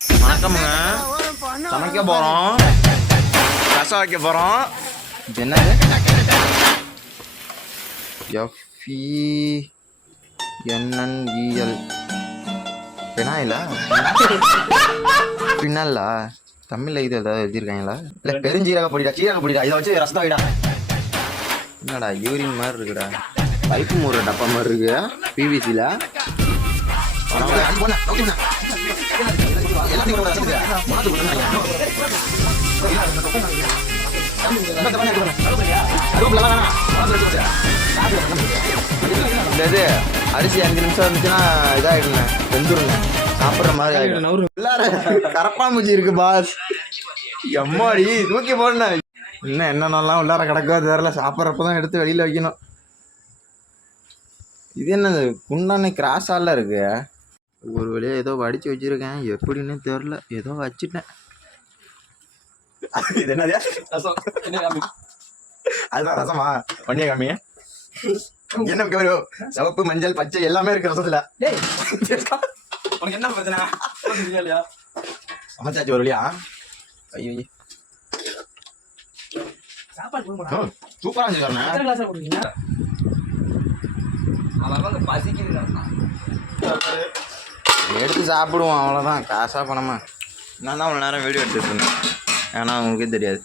வணக்கமுங்க. சமைக்க போகிறோம், ரசம் வைக்க போகிறோம். இது என்னது? FENNEL பெனாயிலா? பின்னல்லா? தமிழில் இது ஏதாவது எழுதியிருக்காங்களா? இல்லை பெருஞ்சீரக பொடிடா, சீரக பொடிடா. இதை வச்சு ரசம் வைடா. என்னடா யூரின் மாதிரி இருக்குடா. பைப்பு மூடுற டப்பா மாதிரி இருக்கு. பிவிசியில் இது அரிசி 5 நிமிஷம் இருந்துச்சுன்னா இதாகிடுங்க, வெந்துருங்க, சாப்பிட்ற மாதிரி ஆகிடும். கரப்பாம்பூச்சி இருக்கு பாஸ். எம்மாடி தூக்கி போடணும். இன்னும் என்னென்னலாம் உள்ளார கிடக்கோ அது வேறல. சாப்பிட்றப்ப தான் எடுத்து வெளியில் வைக்கணும். இது என்னது குண்டானே கிராஸால இருக்கு. ஒரு வழியாக ஏதோ வடித்து வச்சுருக்கேன், எப்படின்னு தெரில. ஏதோ வச்சுட்டேன். இது என்னது? ரசம். அதுதான் ரசமா? பண்ணிய காமிய. என்ன சிவப்பு மஞ்சள் பச்சை எல்லாமே இருக்கு ரசத்துல. உனக்கு என்ன பிரச்சனை? சமைச்சாச்சு ஒரு வழியா. ஐயோ சூப்பரா இருந்துச்சு. எடுத்து சாப்பிடுவோம், அவ்வளோதான். காசா பணமா? நான் தான் அவ்வளோ நேரம் வீடியோ எடுத்துட்டு இருந்தேன். ஏன்னா உங்களுக்கே தெரியாது.